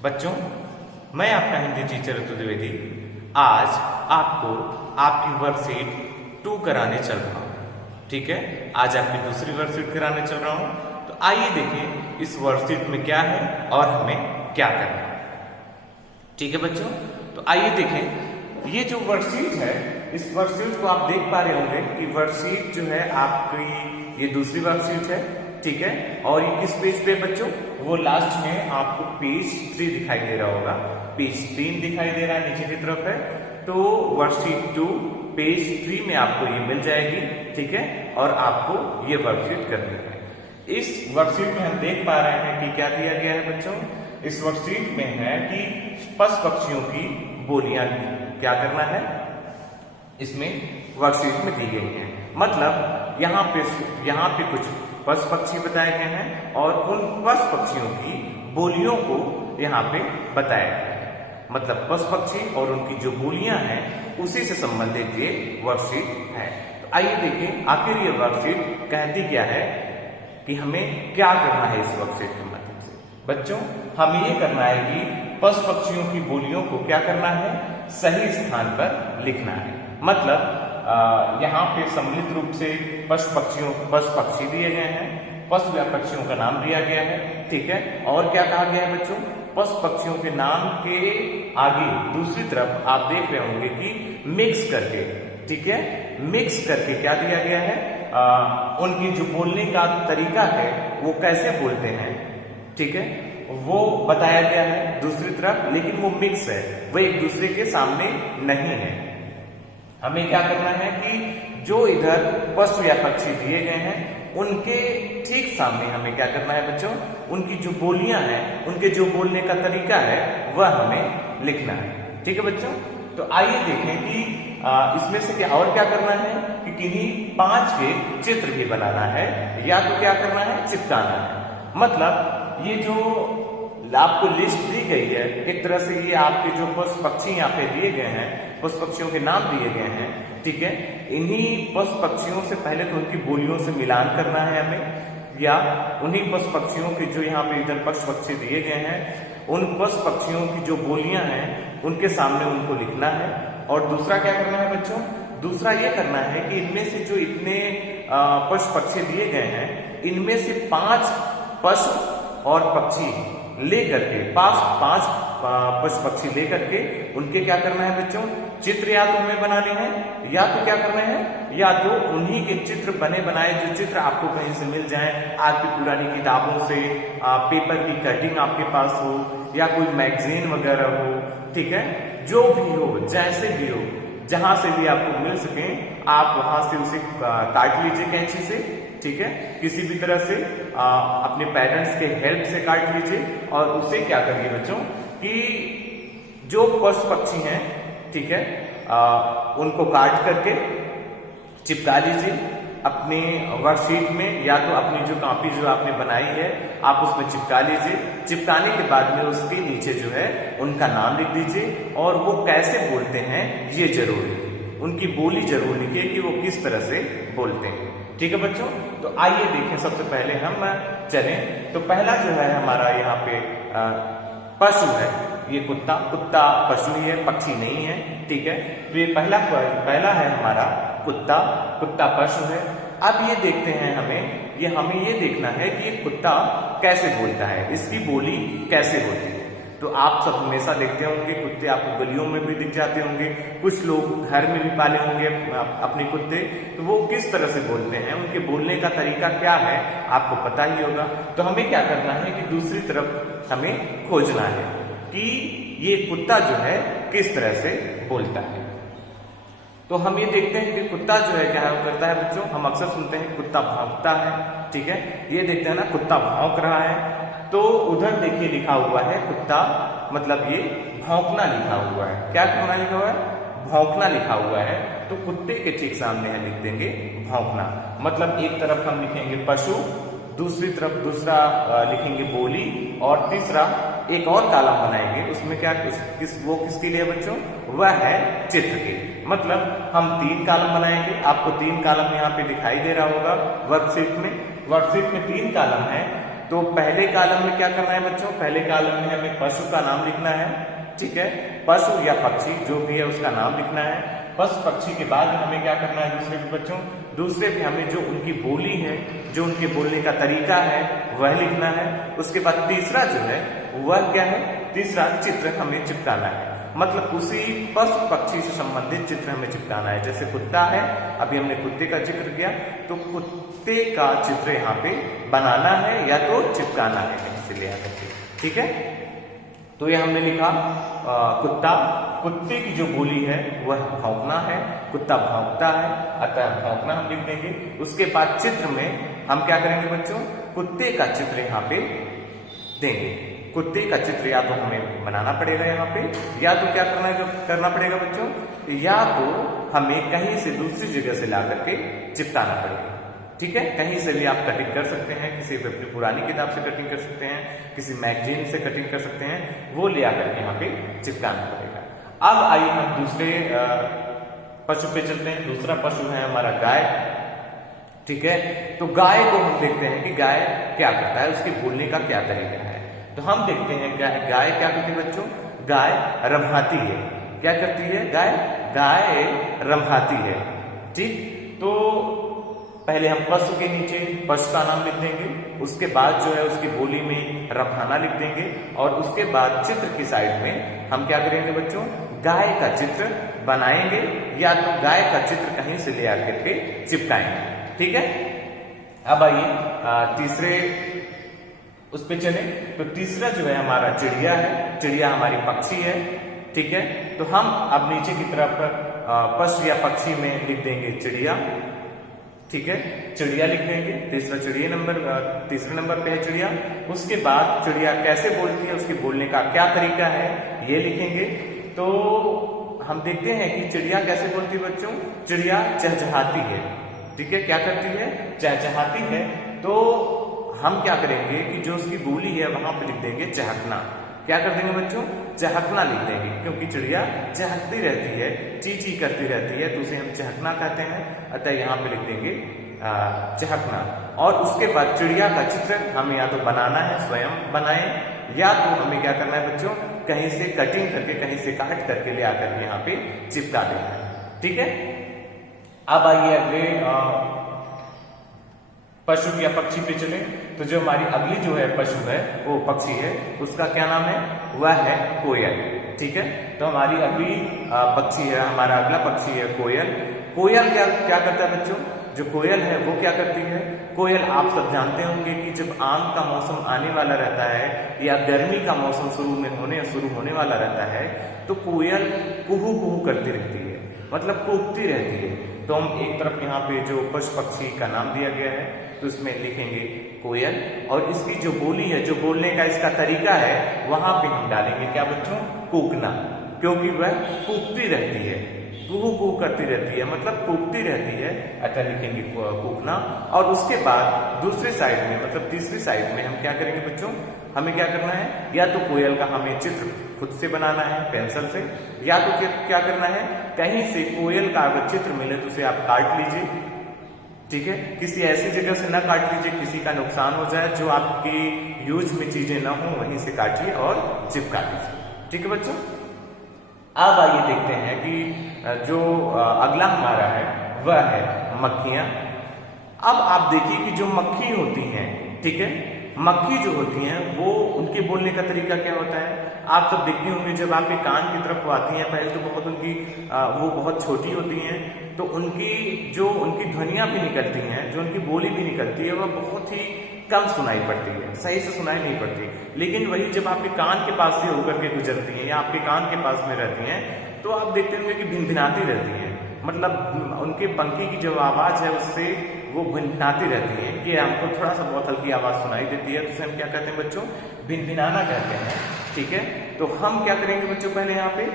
बच्चों, मैं आपका हिंदी टीचर ऋतु द्विवेदी आज आपको आपकी वर्कशीट 2 कराने चल रहा हूँ। ठीक है, आज आपकी दूसरी वर्कशीट कराने चल रहा हूँ। तो आइए देखें इस वर्कशीट में क्या है और हमें क्या करना है। ठीक है बच्चों, तो आइए देखें ये जो वर्कशीट है, इस वर्कशीट को आप देख पा रहे होंगे कि वर्कशीट जो है आपकी ये दूसरी वर्कशीट है। ठीक है, और ये किस पेज पे बच्चों, वो लास्ट में आपको पेज 3 दिखाई दे रहा होगा, पेज 3 दिखाई दे रहा है, नीचे की तरफ है। तो वर्कशीट 2 पेज 3 में आपको ये मिल जाएगी। ठीक है, और आपको ये वर्कशीट करनी है। इस वर्कशीट में हम देख पा रहे हैं कि क्या दिया गया है बच्चों। इस वर्कशीट में है कि पशु पक्षियों की बोलियां क्या करना है, इसमें वर्कशीट में दी गई है। मतलब यहाँ पे कुछ पशु पक्षी बताए गए हैं और उन पशु पक्षियों की बोलियों को यहाँ पे बताया गया है। मतलब पशु पक्षी और उनकी जो बोलियां हैं उसी से संबंधित ये वर्कशीट है। तो आइए देखें आखिर ये वर्कशीट कहती क्या है कि हमें क्या करना है इस वर्कशीट के माध्यम से। बच्चों, हमें ये करना है कि पशु पक्षियों की बोलियों को क्या करना है, सही स्थान पर लिखना है। मतलब यहाँ पे सम्मिलित रूप से पशु पक्षी दिए गए हैं, पशु या पक्षियों का नाम दिया गया है। ठीक है, और क्या कहा गया है बच्चों, पशु पक्षियों के नाम के आगे दूसरी तरफ आप देख रहे होंगे कि मिक्स करके, ठीक है, मिक्स करके क्या दिया गया है, उनकी जो बोलने का तरीका है वो कैसे बोलते हैं, ठीक है, वो बताया गया है दूसरी तरफ। लेकिन वो मिक्स है, वो एक दूसरे के सामने नहीं है। हमें क्या करना है कि जो इधर पशु या पक्षी दिए गए हैं उनके ठीक सामने हमें क्या करना है बच्चों, उनकी जो बोलियां हैं, उनके जो बोलने का तरीका है वह हमें लिखना है। ठीक है बच्चों, तो आइए देखें कि इसमें से क्या और क्या करना है कि किन्हीं 5 के चित्र भी बनाना है या तो क्या करना है, चिपकाना है। मतलब ये जो आपको लिस्ट दी गई है, एक तरह से ये आपके जो पशु पक्षी यहाँ पे दिए गए हैं, पशु पक्षियों के नाम दिए गए हैं। ठीक है, इन्हीं पशु पक्षियों से पहले तो उनकी बोलियों से मिलान करना है हमें, या उन्हीं पशु पक्षियों के जो यहाँ पे इधर पशु पक्षी दिए गए हैं उन पशु पक्षियों की जो बोलियां हैं उनके सामने उनको लिखना है। और दूसरा क्या करना है बच्चों, दूसरा ये करना है कि इनमें से जो इतने पशु पक्षी दिए गए हैं इनमें से 5 पशु और पक्षी लेकर के, 5 पशु पक्षी लेकर के उनके क्या करना है बच्चों, चित्र या तो हमें बनाने हैं या तो क्या करना है, या तो उन्हीं के चित्र बने बनाए जो चित्र आपको कहीं से मिल जाए, आपकी पुरानी किताबों से, पेपर की कटिंग आपके पास हो या कोई मैगजीन वगैरह हो। ठीक है, जो भी हो, जैसे भी हो, जहां से भी आपको मिल सके आप वहां से उसे काट लीजिए कैंची से। ठीक है, किसी भी तरह से अपने पेरेंट्स के हेल्प से काट लीजिए और उसे क्या करिए बच्चों कि जो पशु पक्षी हैं, ठीक है, उनको काट करके चिपका लीजिए अपने वर्कशीट में, या तो अपनी जो कॉपी जो आपने बनाई है आप उसमें चिपका लीजिए। चिपकाने के बाद में उसके नीचे जो है उनका नाम लिख दीजिए और वो कैसे बोलते हैं ये जरूर लिखिए, उनकी बोली जरूर लिखिए कि वो किस तरह से बोलते हैं। ठीक है बच्चों, तो आइए देखें। सबसे पहले हम चलें तो पहला जो है हमारा यहाँ पे पशु है, ये कुत्ता पशु ही है, पक्षी नहीं है। ठीक है, तो ये पहला है हमारा कुत्ता पशु है। अब ये देखते हैं हमें ये देखना है कि ये कुत्ता कैसे बोलता है, इसकी बोली कैसे होती है। तो आप सब हमेशा देखते होंगे कुत्ते आपको गलियों में भी दिख जाते होंगे, कुछ लोग घर में भी पाले होंगे अपने कुत्ते, तो वो किस तरह से बोलते हैं, उनके बोलने का तरीका क्या है आपको पता ही होगा। तो हमें क्या करना है कि दूसरी तरफ हमें खोजना है कि ये कुत्ता जो है किस तरह से बोलता है। तो हम ये देखते हैं कि कुत्ता जो है क्या करता है बच्चों, हम अक्सर सुनते हैं कुत्ता भौंकता है। ठीक है, ये देखते हैं ना, कुत्ता भौंक रहा है। तो उधर देखिए लिखा हुआ है कुत्ता, मतलब ये भौंकना लिखा हुआ है। क्या करना लिखा हुआ है, भौंकना लिखा हुआ है। तो कुत्ते के ठीक सामने है लिख देंगे भौंकना। मतलब एक तरफ हम लिखेंगे पशु, दूसरी तरफ दूसरा लिखेंगे बोली, और तीसरा एक और कॉलम बनाएंगे, उसमें क्या वो किसके लिए बच्चों, वह है चित्र के। मतलब हम 3 कॉलम बनाएंगे। आपको 3 कॉलम यहाँ पे दिखाई दे रहा होगा वर्कशीट में 3 कॉलम है। तो पहले कॉलम में क्या करना है बच्चों, पहले कॉलम में हमें पशु का नाम लिखना है, ठीक है, पशु या पक्षी जो भी है उसका नाम लिखना है। पशु पक्षी के बाद हमें क्या करना है दूसरे पे बच्चों, दूसरे पे हमें जो उनकी बोली है, जो उनके बोलने का तरीका है वह लिखना है। उसके बाद तीसरा जो है वह क्या है, तीसरा चित्र हमें चिपकाना है, मतलब उसी पशु पक्षी से संबंधित चित्र हमें चिपकाना है। जैसे कुत्ता है, अभी हमने कुत्ते का जिक्र किया, तो कुत्ते का चित्र यहाँ पे बनाना है या तो चिपकाना है कहीं से ले आकर के, ठीक है। तो ये हमने लिखा कुत्ता, कुत्ते की जो बोली है वह भौंकना है, कुत्ता भौंकता है, अतः भौंकना हम लिख देंगे। उसके बाद चित्र में हम क्या करेंगे बच्चों, कुत्ते का चित्र यहाँ पे देंगे। कुत्ते का चित्र या तो हमें बनाना पड़ेगा यहाँ पे, या तो क्या करना पड़ेगा बच्चों, या तो हमें कहीं से दूसरी जगह से ला करके चिपकाना पड़ेगा, ठीक है। कहीं से भी आप कटिंग कर सकते हैं, किसी अपनी पुरानी किताब से कटिंग कर सकते हैं, किसी मैगजीन से कटिंग कर सकते हैं, वो ले आकर के यहाँ पे चिपकाना पड़ेगा। अब आइए हम दूसरे पशु पे चलते हैं। दूसरा पशु है हमारा गाय, ठीक है। तो गाय को हम देखते हैं कि गाय क्या करता है, उसके बोलने का क्या तरीका है। तो हम देखते हैं गाय क्या करती है बच्चों, गाय रम्भाती है। क्या करती है गाय रम्भाती है, ठीक। तो पहले हम पशु के नीचे पशु का नाम लिख देंगे, उसके बाद जो है उसकी बोली में रम्भाना लिख देंगे, और उसके बाद चित्र की साइड में हम क्या करेंगे बच्चों, गाय का चित्र बनाएंगे, या तो गाय का चित्र कहीं से ले आकर के चिपकाएंगे, ठीक है। अब आइए तीसरे उस पे चले। तो तीसरा जो है हमारा चिड़िया है, चिड़िया हमारी पक्षी है, ठीक है। तो हम अब नीचे की तरफ पशु या पक्षी में लिख देंगे चिड़िया, ठीक है, चिड़िया लिख देंगे। तीसरे नंबर पे है चिड़िया। उसके बाद चिड़िया कैसे बोलती है, उसके बोलने का क्या तरीका है ये लिखेंगे। तो हम देखते हैं कि चिड़िया कैसे बोलती है बच्चों, चिड़िया चहचहाती है, ठीक है। क्या करती है, चहचहाती है। तो हम क्या करेंगे कि जो उसकी बोली है वहां पे लिख देंगे चहकना। क्या कर देंगे बच्चों, चहकना लिख देंगे, क्योंकि चिड़िया चहकती रहती है, ची ची करती रहती है, तो उसे हम चहकना कहते हैं, अतः यहाँ पे लिख देंगे चहकना। और उसके बाद चिड़िया का चित्र हमें या तो बनाना है, स्वयं बनाएं, या तो हमें क्या करना है बच्चों, कहीं से कटिंग करके, कहीं से काट करके ले आकर के यहाँ पे चिपका देना है, ठीक है। अब आइए अगले पशु या पक्षी पे चले। तो जो हमारी अगली जो है पशु है, वो पक्षी है, उसका क्या नाम है, वह है कोयल, ठीक है। तो हमारी अगली पक्षी है, हमारा अगला पक्षी है कोयल। कोयल क्या करता है बच्चों, जो कोयल है वो क्या करती है, कोयल आप सब जानते होंगे कि जब आम का मौसम आने वाला रहता है या गर्मी का मौसम शुरू होने वाला रहता है, तो कोयल कुहू कुहू करती रहती है, मतलब कूकती रहती है। तो हम एक तरफ यहाँ पे जो पशु पक्षी का नाम दिया गया है, तो इसमें लिखेंगे कोयल, और इसकी जो बोली है, जो बोलने का इसका तरीका है, वहां पे हम डालेंगे क्या बच्चों, कूकना, क्योंकि वह कूकती रहती है, कुहू कुहू करती रहती है, मतलब कूकती रहती है, अतः लिखेंगे कूकना। और उसके बाद दूसरी साइड में, मतलब तीसरी साइड में हम क्या करेंगे बच्चों, हमें क्या करना है, या तो कोयल का हमें चित्र खुद से बनाना है पेंसिल से, या तो क्या करना है, कहीं से कोयल का अगर चित्र मिले तो उसे आप काट लीजिए, ठीक है। किसी ऐसी जगह से ना काट लीजिए किसी का नुकसान हो जाए, जो आपकी यूज में चीजें ना हो, वहीं से काटिए और चिपका लीजिए, ठीक है बच्चों। अब आइए देखते हैं कि जो अगला हमारा है वह है मक्खियां। अब आप देखिए कि जो मक्खी होती हैं, ठीक है, मक्खी जो होती हैं वो उनके बोलने का तरीका क्या होता है, आप सब देखते होंगे जब आपके कान की तरफ वो आती हैं, पहले तो बहुत उनकी वो बहुत छोटी होती हैं, तो उनकी ध्वनियां भी निकलती हैं, जो उनकी बोली भी निकलती है, वह बहुत ही कम सुनाई पड़ती है, सही से सुनाई नहीं पड़ती। लेकिन वही जब आपके कान के पास से होकर के गुजरती हैं या आपके कान के पास में रहती हैं, तो आप देखते होंगे कि भिनभिनाती रहती हैं, मतलब उनके पंखी की जो आवाज है उससे वो भिनभिनाती रहती है, कि हमको थोड़ा सा बहुत हल्की आवाज सुनाई देती है, तो उसे हम क्या कहते हैं बच्चों, भिनभिनाना कहते हैं, ठीक है। तो हम क्या करेंगे बच्चों, पहले यहाँ पे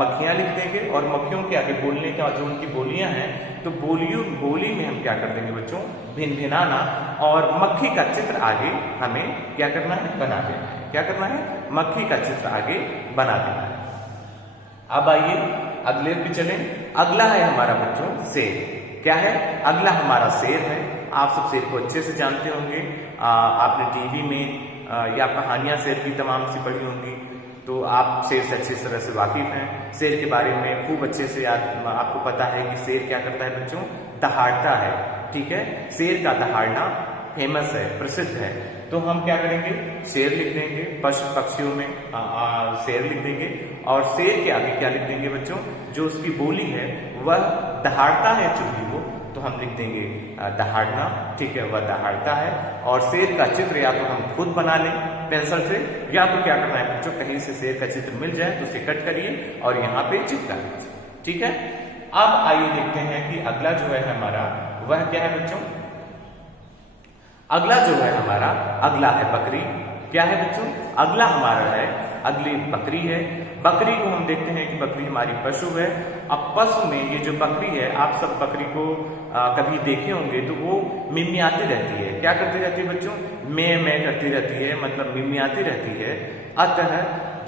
मक्खियां लिख देंगे, और मक्खियों के आगे बोलने का जो उनकी बोलियां हैं, तो बोली में हम क्या कर देंगे बच्चों, भिनभिनाना, और मक्खी का चित्र आगे हमें क्या करना है, बना देना है। क्या करना है, मक्खी का चित्र आगे बना देना है। अब आइए अगले पे चलें। अगला है हमारा बच्चों शेर। क्या है, अगला हमारा शेर है, आप सब शेर को अच्छे से जानते होंगे, आपने टीवी में या कहानियां शेर की तमाम सी पढ़ी होंगी, तो आप शेर से अच्छी तरह से वाकिफ हैं। शेर के बारे में खूब अच्छे से आपको पता है कि शेर क्या करता है बच्चों, दहाड़ता है। ठीक है, शेर का दहाड़ना फेमस है, प्रसिद्ध है। तो हम क्या करेंगे, शेर लिख देंगे, पशु पक्षियों में शेर लिख देंगे, और शेर के आगे क्या लिख देंगे बच्चों, जो उसकी बोली है वह दहाड़ता है चूंकि वो, तो हम लिख देंगे दहाड़ना। ठीक है, वह दहाड़ता है। और शेर का चित्र या तो हम खुद बना लें पेंसिल से, या तो क्या करना है बच्चों, कहीं से शेर का चित्र मिल जाए तो उसे कट करिए और यहाँ पे चिपका लीजिए। ठीक है, अब आइए देखते हैं कि अगला जो है हमारा वह क्या है बच्चों। अगला जो है हमारा, अगला है बकरी। क्या है बच्चों, अगला हमारा है, अगली बकरी है। बकरी को हम देखते हैं कि बकरी हमारी पशु है। अब पशु में ये जो बकरी है, आप सब बकरी को कभी देखे होंगे तो वो मिमियाती रहती है। क्या करती रहती है बच्चों, मैं करती रहती है, मतलब मिमियाती रहती है। अतः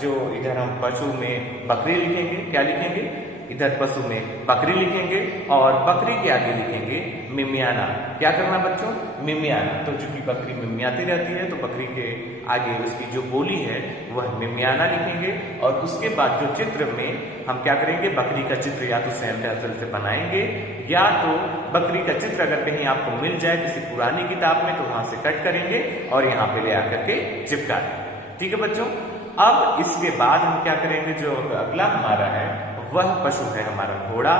जो इधर हम पशु में बकरी लिखेंगे, क्या लिखेंगे, इधर पशु में बकरी लिखेंगे और बकरी के आगे लिखेंगे मिमियाना। क्या करना बच्चों, मिमियाना। तो चूंकि बकरी मिमियाती रहती है तो बकरी के आगे उसकी जो बोली है वह मिमियाना लिखेंगे। और उसके बाद जो चित्र में हम क्या करेंगे, बकरी का चित्र या तो स्वयं पेंसिल से बनाएंगे, या तो बकरी का चित्र अगर कहीं आपको मिल जाए किसी पुरानी किताब में तो वहां से कट करेंगे और यहाँ पे ले आकर के चिपका देंगे। ठीक है बच्चों, अब इसके बाद हम क्या करेंगे, जो अगला हमारा है वह पशु है हमारा घोड़ा।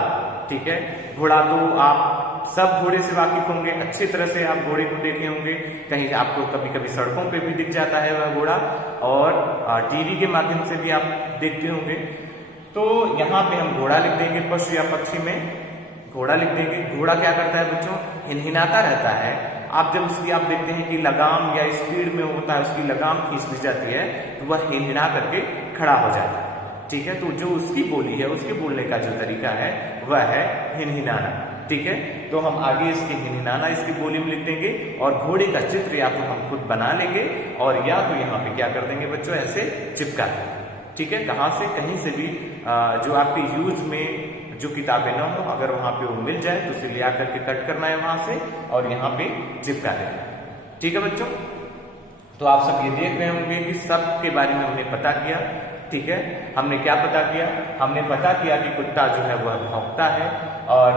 ठीक है, घोड़ा तो आप सब घोड़े से वाकिफ होंगे, अच्छी तरह से आप घोड़े को देखे होंगे, कहीं आपको कभी कभी सड़कों पे भी दिख जाता है वह घोड़ा, और टीवी के माध्यम से भी आप देखते होंगे। तो यहाँ पे हम घोड़ा लिख देंगे, पशु या पक्षी में घोड़ा लिख देंगे। घोड़ा क्या करता है बच्चों, हिनहिनाता रहता है। आप जब उसकी आप देखते हैं कि लगाम या स्पीड में होता है, उसकी लगाम खींच ली जाती है तो वह हिनहिना करके खड़ा हो जाता है। ठीक है, तो जो उसकी बोली है, उसके बोलने का जो तरीका है वह है हिनहिनाना। ठीक है, तो हम आगे इसके हिनहिनाना इसकी बोली में लिख देंगे, और घोड़े का चित्र या तो हम खुद बना लेंगे और या तो यहाँ पे क्या कर देंगे बच्चों, ऐसे चिपका देंगे। ठीक है, कहाँ से, कहीं से भी जो आपके यूज में जो किताबें ना हो, अगर वहां पे वो मिल जाए तो उसे ले आकर के कट करना है वहां से और यहाँ पे चिपका देना है। ठीक है बच्चों, तो आप सब ये देख रहे होंगे कि सब के बारे में हमने पता किया। ठीक है, हमने क्या पता किया, हमने पता किया कि कुत्ता जो है वह भौंकता है, और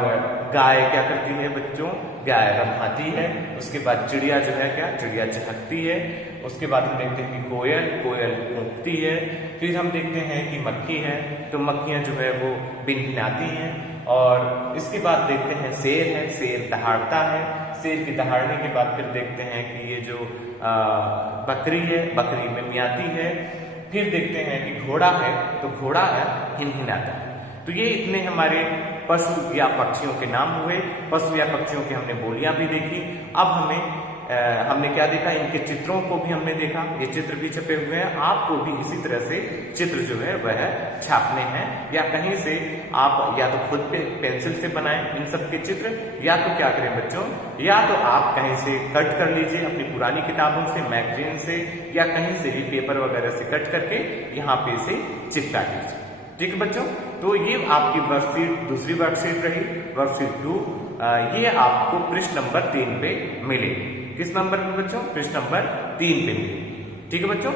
गाय क्या करती है बच्चों, गाय रम्हाती है। उसके बाद चिड़िया जो है क्या, चिड़िया चहकती है। उसके बाद हम देखते हैं कि कोयल कूकती है। फिर हम देखते हैं कि मक्खी है, तो मक्खियां जो है वो भिनभिनाती हैं। और इसके बाद देखते हैं शेर है, शेर दहाड़ता है। शेर के दहाड़ने के बाद फिर देखते हैं कि ये जो बकरी है, बकरी मिमियाती है। फिर देखते हैं कि घोड़ा है, तो घोड़ा है हिनहिनाता है। तो ये इतने हमारे पशु या पक्षियों के नाम हुए। पशु या पक्षियों की हमने बोलियां भी देखी। अब हमने क्या देखा, इनके चित्रों को भी हमने देखा, ये चित्र भी छपे हुए हैं। आपको भी इसी तरह से चित्र जो है वह छापने हैं, या कहीं से आप या तो खुद पे पेंसिल से बनाएं इन सब के चित्र, या तो क्या करें बच्चों, या तो आप कहीं से कट कर लीजिए अपनी पुरानी किताबों से, मैगजीन से, या कहीं से भी पेपर वगैरह से कट करके यहाँ पे इसे चिपका लीजिए। ठीक है बच्चों, तो ये आपकी वर्कशीट, दूसरी वर्कशीट रही, वर्कशीट 2। ये आपको पृष्ठ नंबर 3 पे मिलेगी। किस नंबर पे बच्चों, पृष्ठ नंबर 3 पे मिलेगी। ठीक है बच्चों।